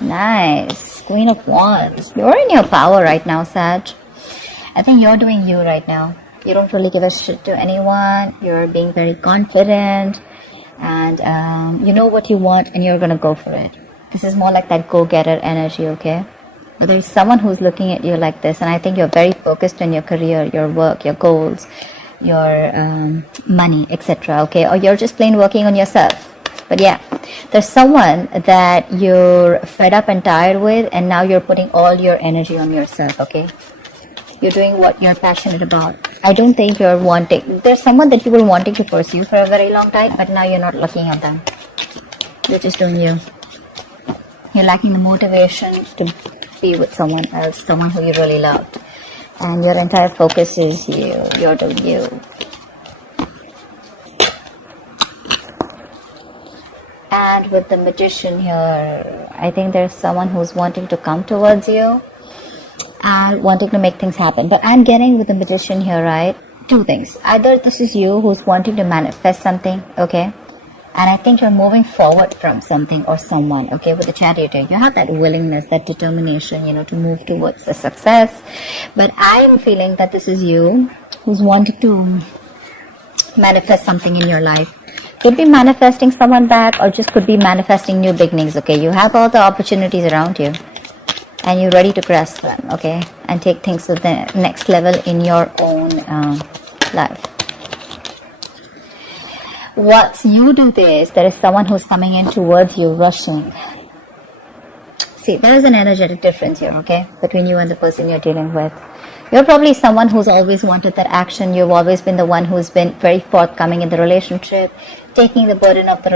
Nice. Queen of Wands. You're in your power right now, Sag. I think you're doing you right now. You don't really give a shit to anyone. You're being very confident. And you know what you want and you're going to go for it. This is more like that go-getter energy, okay? But there's someone who's looking at you like this. And I think you're very focused on your career, your work, your goals, your money, etc. Okay, or you're just plain working on yourself. But yeah, there's someone that you're fed up and tired with, and now you're putting all your energy on yourself. Okay, you're doing what you're passionate about. I don't think you're wanting, there's someone that you were wanting to pursue for a very long time, but now you're not looking at them. You're just doing you. You're lacking the motivation to be with someone else, someone who you really loved. And your entire focus is you. You're doing you. And with the Magician here, I think there's someone who's wanting to come towards you and wanting to make things happen. But I'm getting with the Magician here, right? Two things. Either this is you who's wanting to manifest something, okay? And I think you're moving forward from something or someone, okay? With the Chariot, you have that willingness, that determination, you know, to move towards the success. But I'm feeling that this is you who's wanting to manifest something in your life. Could be manifesting someone back, or just could be manifesting new beginnings, okay? You have all the opportunities around you and you're ready to grasp them, okay? And take things to the next level in your own life. Once you do this, there is someone who's coming in towards you, rushing. See, there is an energetic difference here, okay, between you and the person you're dealing with. You're probably someone who's always wanted that action. You've always been the one who's been very forthcoming in the relationship, taking the burden of the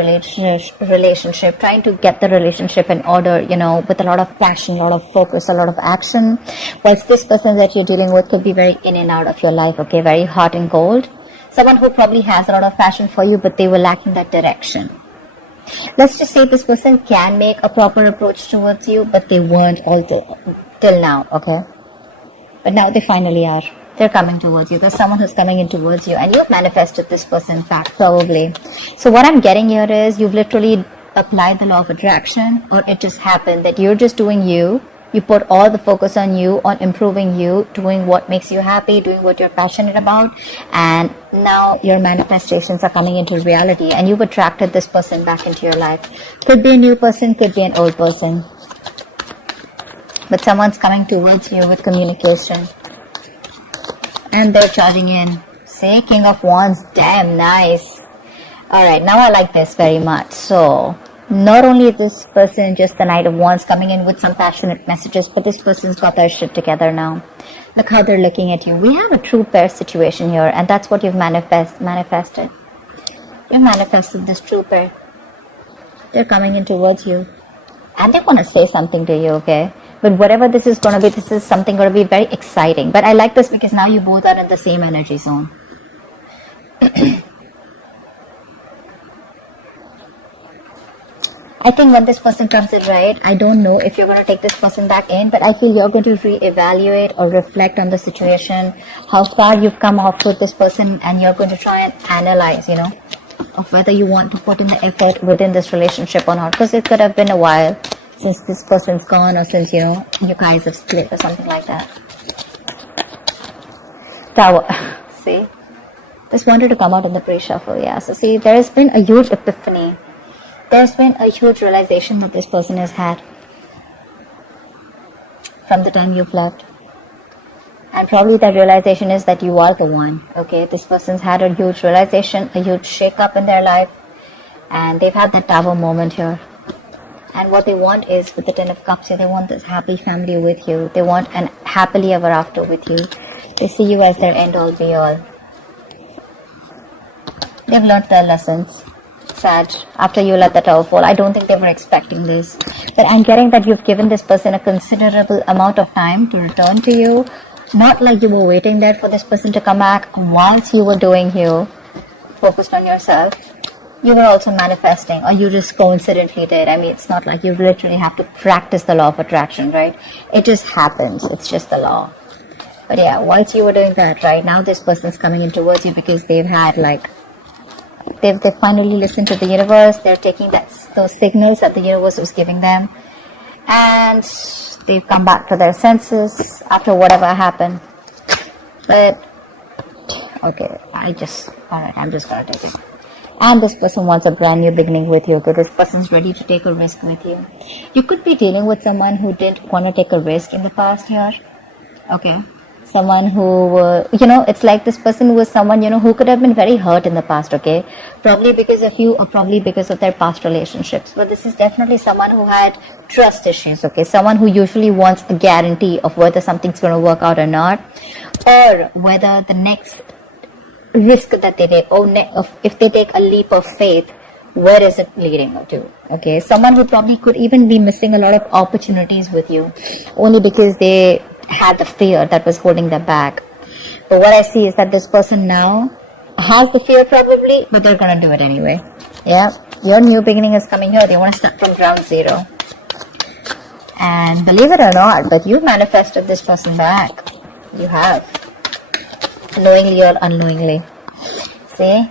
relationship, trying to get the relationship in order, you know, with a lot of passion, a lot of focus, a lot of action. Whilst this person that you're dealing with could be very in and out of your life, okay, very hot and cold. Someone who probably has a lot of passion for you, but they were lacking that direction. Let's just say this person can make a proper approach towards you, but they weren't all till now, okay? But now they finally are. They're coming towards you. There's someone who's coming in towards you, and you've manifested this person, in fact, probably. So what I'm getting here is you've literally applied the law of attraction, or it just happened that you're just doing you. You put all the focus on you, on improving you, doing what makes you happy, doing what you're passionate about, and now your manifestations are coming into reality, and you've attracted this person back into your life. Could be a new person, could be an old person. But someone's coming towards you with communication. And they're charging in. Say, King of Wands, damn nice. Alright, now I like this very much. So, not only is this person just the Knight of Wands coming in with some passionate messages, but this person's got their shit together now. Look how they're looking at you. We have a true pair situation here, and that's what you've manifested. You manifested this true pair. They're coming in towards you. And they want to say something to you, okay? But whatever this is going to be, this is something going to be very exciting. But I like this because now you both are in the same energy zone. I think when this person comes in, right, I don't know if you're going to take this person back in, but I feel you're going to reevaluate or reflect on the situation, how far you've come off with this person, and you're going to try and analyze, you know, of whether you want to put in the effort within this relationship or not, because it could have been a while since this person's gone, or since, you know, you guys have split or something like that. Tower. See? This wanted to come out in the pre-shuffle, yeah. So see, there has been a huge epiphany. There's been a huge realization that this person has had from the time you've left. And probably that realization is that you are the one, okay? This person's had a huge realization, a huge shake-up in their life, and they've had that Tower moment here. And what they want is, with the Ten of Cups here, they want this happy family with you. They want an happily ever after with you. They see you as their end-all be-all. They've learned their lessons, Sag. After you let the Tower fall, I don't think they were expecting this. But I'm getting that you've given this person a considerable amount of time to return to you. Not like you were waiting there for this person to come back whilst you were doing you, focused on yourself. You were also manifesting, or you just coincidentally did. I mean, it's not like you literally have to practice the law of attraction, right? It just happens. It's just the law. But yeah, once you were doing that, right, now this person's coming in towards you because they've had, like, they've finally listened to the universe. They're taking those signals that the universe was giving them, and they've come back to their senses after whatever happened. But okay, I'm just gonna take it. And this person wants a brand new beginning with you. Okay, this person's ready to take a risk with you. You could be dealing with someone who didn't want to take a risk in the past here. Okay, someone who it's like this person was someone who could have been very hurt in the past. Okay, probably because of you or probably because of their past relationships. But this is definitely someone who had trust issues. Okay, someone who usually wants a guarantee of whether something's going to work out or not, or whether the next risk that they take, or if they take a leap of faith, where is it leading to? Okay, someone who probably could even be missing a lot of opportunities with you only because they had the fear that was holding them back. But what I see is that this person now has the fear probably, but they're gonna do it anyway. Yeah, your new beginning is coming here. They want to start from ground zero. And believe it or not, but you've manifested this person back. You have. Knowingly or unknowingly. See?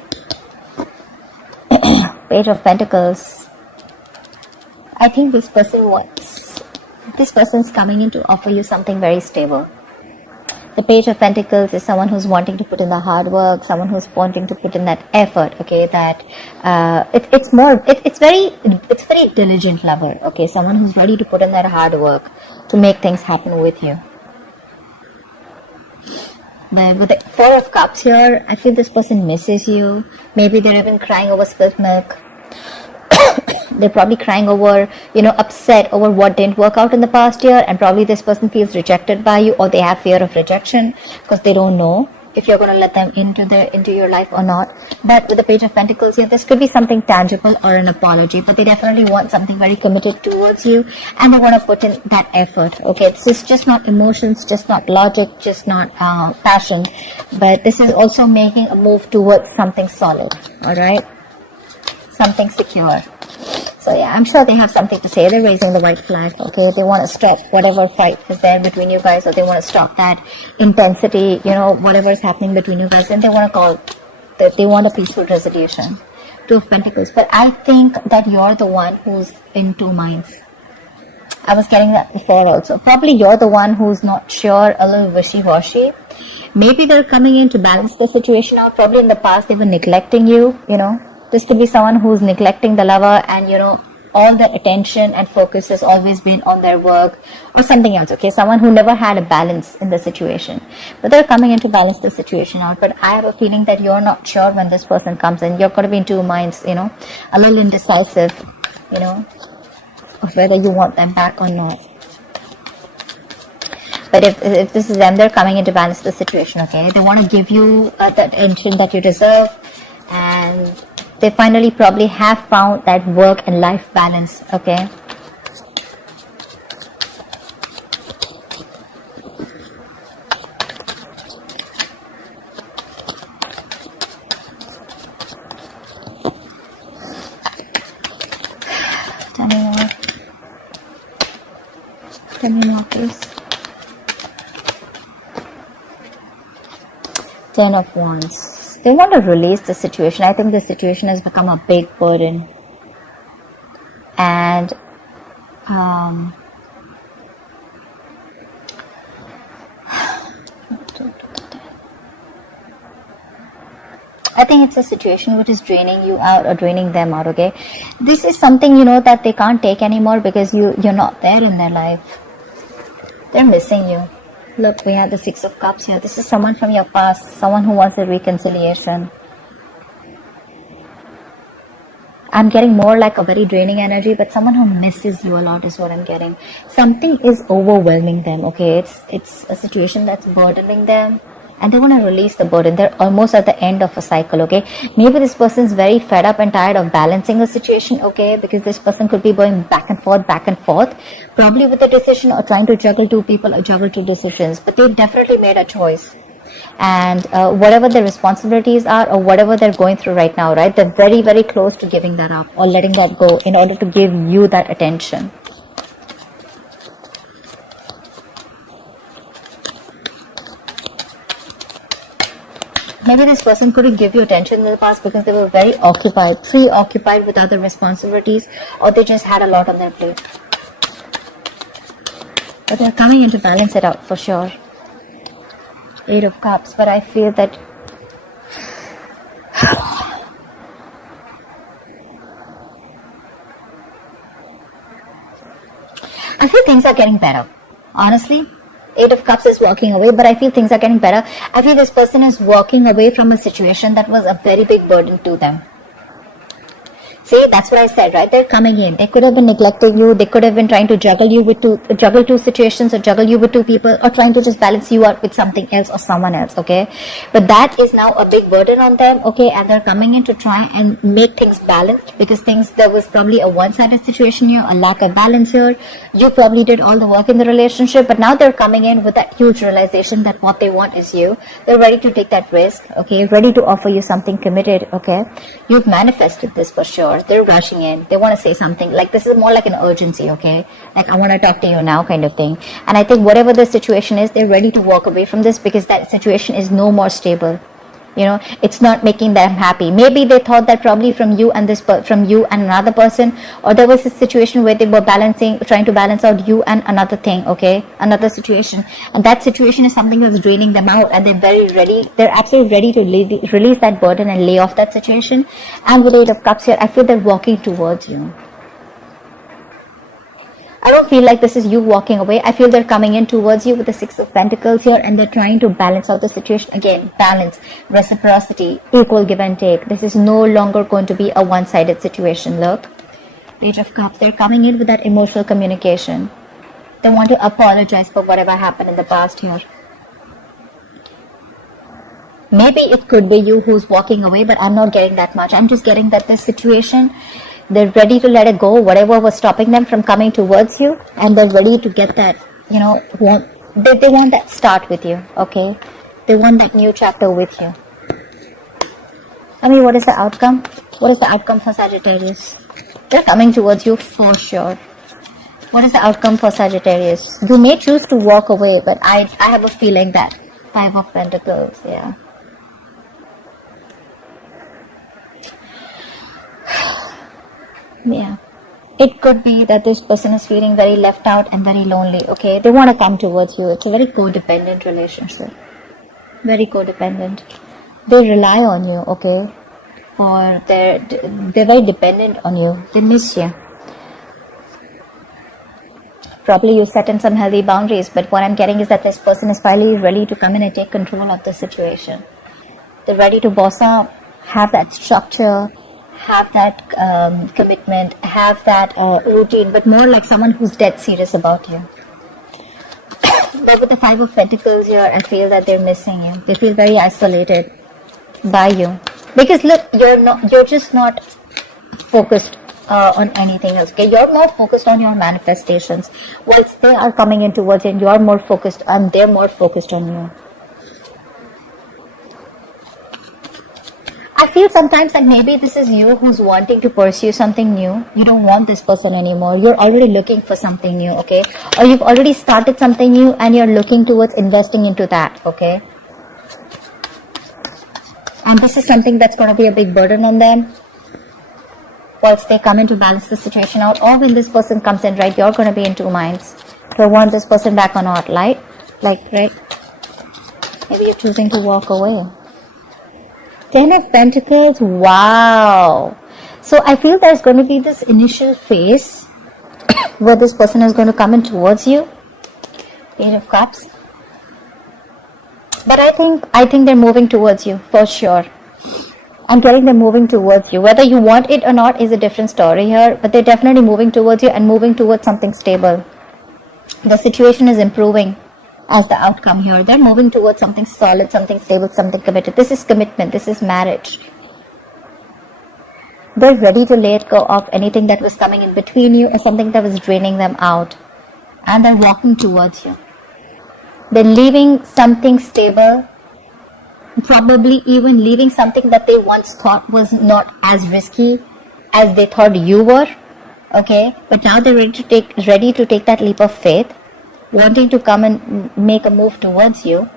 Page of Pentacles. I think this person's coming in to offer you something very stable. The Page of Pentacles is someone who's wanting to put in the hard work, someone who's wanting to put in that effort, okay, that it's very diligent lover, okay, someone who's ready to put in that hard work to make things happen with you. But with the Four of Cups here, I feel this person misses you. Maybe they're even crying over spilt milk. They're probably crying over, upset over what didn't work out in the past year, and probably this person feels rejected by you, or they have fear of rejection because they don't know if you're going to let them into your life or not. But with the Page of Pentacles here, this could be something tangible or an apology, but they definitely want something very committed towards you, and they want to put in that effort. Okay, this is just not emotions, just not logic, just not passion, but this is also making a move towards something solid. All right, something secure. So yeah, I'm sure they have something to say. They're raising the white flag, okay? They want to stop whatever fight is there between you guys, or they want to stop that intensity, whatever is happening between you guys, and they want a peaceful resolution. Two of Pentacles. But I think that you're the one who's in two minds. I was getting that before also. Probably you're the one who's not sure, a little wishy-washy. Maybe they're coming in to balance the situation out. Probably in the past they were neglecting you, This could be someone who's neglecting the lover, and all the attention and focus has always been on their work or something else. Okay, someone who never had a balance in the situation, but they're coming in to balance the situation out. But I have a feeling that you're not sure when this person comes in. You're going to be in two minds, a little indecisive, of whether you want them back or not. But if this is them, they're coming in to balance the situation. Okay, they want to give you the attention that you deserve, and they finally probably have found that work and life balance, okay? Tell me more, please. Ten of Wands. They want to release the situation. I think the situation has become a big burden. And I think it's a situation which is draining you out or draining them out, okay? This is something, that they can't take anymore because you're not there in their life. They're missing you. Look, we have the Six of Cups here. This is someone from your past, someone who wants a reconciliation. I'm getting more like a very draining energy, but someone who misses you a lot is what I'm getting. Something is overwhelming them, okay? It's a situation that's burdening them, and they want to release the burden. They're almost at the end of a cycle, okay? Maybe this person's very fed up and tired of balancing a situation, okay? Because this person could be going back and forth, probably with a decision or trying to juggle two people or juggle two decisions. But they definitely made a choice. And whatever their responsibilities are or whatever they're going through right now, right? They're very, very close to giving that up or letting that go in order to give you that attention. Maybe this person couldn't give you attention in the past because they were very preoccupied with other responsibilities, or they just had a lot on their plate. But they're coming in to balance it out for sure. 8 of Cups, but I feel that I feel things are getting better. Honestly, 8 of Cups is walking away, but I feel things are getting better. I feel this person is walking away from a situation that was a very big burden to them. See, that's what I said, right? They're coming in. They could have been neglecting you. They could have been trying to juggle two situations, or juggle you with 2 people, or trying to just balance you out with something else or someone else, okay? But that is now a big burden on them, okay? And they're coming in to try and make things balanced, because there was probably a one-sided situation here, a lack of balance here. You probably did all the work in the relationship, but now they're coming in with that huge realization that what they want is you. They're ready to take that risk, okay? Ready to offer you something committed, okay? You've manifested this for sure. They're rushing in. They want to say something. Like, this is more like an urgency, okay? Like, I want to talk to you now kind of thing. And I think whatever the situation is, they're ready to walk away from this, because that situation is no more stable. You know, it's not making them happy. Maybe they thought that probably from you and another person, or there was a situation where they were trying to balance out you and another thing, okay? Another situation. And that situation is something that's draining them out, and they're absolutely ready to release that burden and lay off that situation. And with 8 of Cups here, I feel they're walking towards you. I don't feel like this is you walking away. I feel they're coming in towards you with the 6 of Pentacles here, and they're trying to balance out the situation. Again, balance, reciprocity, equal give and take. This is no longer going to be a one-sided situation. Look, Page of Cups. They're coming in with that emotional communication. They want to apologize for whatever happened in the past here. Maybe it could be you who's walking away, but I'm not getting that much. I'm just getting that this situation, they're ready to let it go, whatever was stopping them from coming towards you, and they're ready to get that, you know, they want that start with you, okay? They want that new chapter with you. I mean, what is the outcome? What is the outcome for Sagittarius? They're coming towards you for sure. What is the outcome for Sagittarius? You may choose to walk away, but I have a feeling that 5 of Pentacles, yeah. Yeah, it could be that this person is feeling very left out and very lonely, okay? They want to come towards you. It's a very codependent relationship. Very codependent. They rely on you, okay? Or they're very dependent on you. They miss you. Probably you set in some healthy boundaries, but what I'm getting is that this person is finally ready to come in and take control of the situation. They're ready to boss up, have that structure, have that commitment, have that routine, but more like someone who's dead serious about you. But with the 5 of Pentacles here, I feel that they're missing you. They feel very isolated by you. Because look, you're just not focused on anything else, okay? You're more focused on your manifestations. Whilst they are coming in towards you, and you're more focused, and they're more focused on you. I feel sometimes that maybe this is you who's wanting to pursue something new. You don't want this person anymore. You're already looking for something new, okay? Or you've already started something new and you're looking towards investing into that, okay? And this is something that's going to be a big burden on them. Whilst they come in to balance the situation out, or when this person comes in, right, you're going to be in 2 minds. Do I want this person back or not? Right? Maybe you're choosing to walk away. 10 of Pentacles, wow. So I feel there's going to be this initial phase where this person is going to come in towards you. Page of Cups. But I think they're moving towards you for sure. I'm getting them moving towards you. Whether you want it or not is a different story here, but they're definitely moving towards you and moving towards something stable. The situation is improving. As the outcome here, they're moving towards something solid, something stable, something committed. This is commitment. This is marriage. They're ready to let go of anything that was coming in between you or something that was draining them out. And they're walking towards you. They're leaving something stable, probably even leaving something that they once thought was not as risky as they thought you were. Okay, but now they're ready to take that leap of faith. Wanting to come and make a move towards you.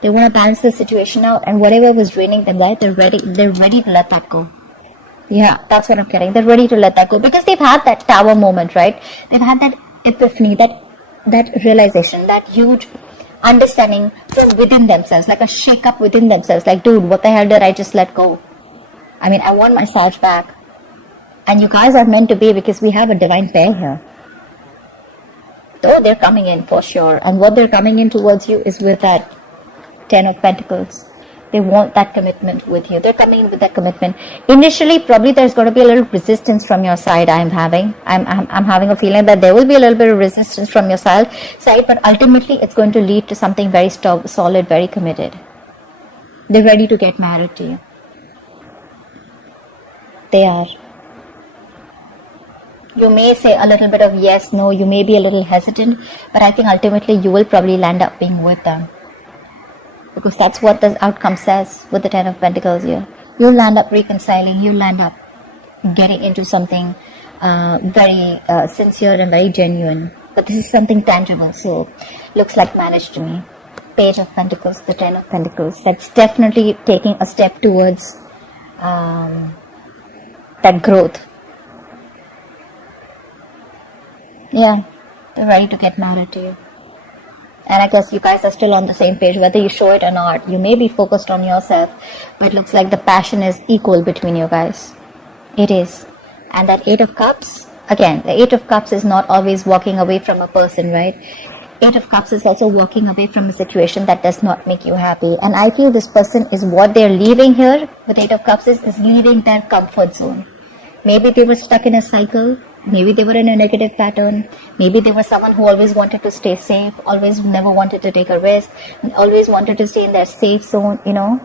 They want to balance the situation out, and whatever was draining them, right, they're ready to let that go. Yeah, that's what I'm getting. They're ready to let that go because they've had that tower moment, right? They've had that epiphany, that that realization, that huge understanding from within themselves, like a shake up within themselves, like, dude, what the hell did I just let go? I mean, I want my Sag back. And you guys are meant to be, because we have a divine pair here. Though they're coming in for sure, and what they're coming in towards you is with that 10 of Pentacles. They want that commitment with you. They're coming in with that commitment. Initially, probably there's going to be a little resistance from your side. I'm having a feeling that there will be a little bit of resistance from your side, but ultimately it's going to lead to something very solid, very committed. They're ready to get married to you. They are. You may say a little bit of yes, no, you may be a little hesitant, but I think ultimately you will probably land up being with them. Because that's what the outcome says with the 10 of Pentacles here. You'll land up reconciling, you'll land up getting into something very sincere and very genuine. But this is something tangible, so looks like marriage to me. Page of Pentacles, the 10 of Pentacles. That's definitely taking a step towards that growth. Yeah, they're ready to get married to you. And I guess you guys are still on the same page, whether you show it or not. You may be focused on yourself, but it looks like the passion is equal between you guys. It is. And that 8 of Cups, again, the 8 of Cups is not always walking away from a person, right? 8 of Cups is also walking away from a situation that does not make you happy. And I feel this person is what they're leaving here with 8 of Cups is leaving their comfort zone. Maybe they were stuck in a cycle. Maybe they were in a negative pattern. Maybe they were someone who always wanted to stay safe, always never wanted to take a risk, always wanted to stay in their safe zone, you know.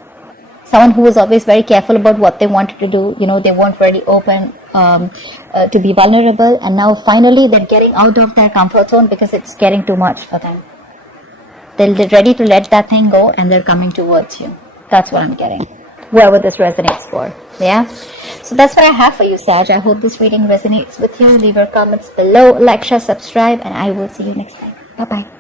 Someone who was always very careful about what they wanted to do, you know, they weren't very open to be vulnerable. And now finally they're getting out of their comfort zone because it's getting too much for them. They're ready to let that thing go and they're coming towards you. That's what I'm getting. Whoever this resonates for. Yeah, so that's what I have for you, Sag. I hope this reading resonates with you. Leave your comments below, like, share, subscribe, and I will see you next time. Bye bye.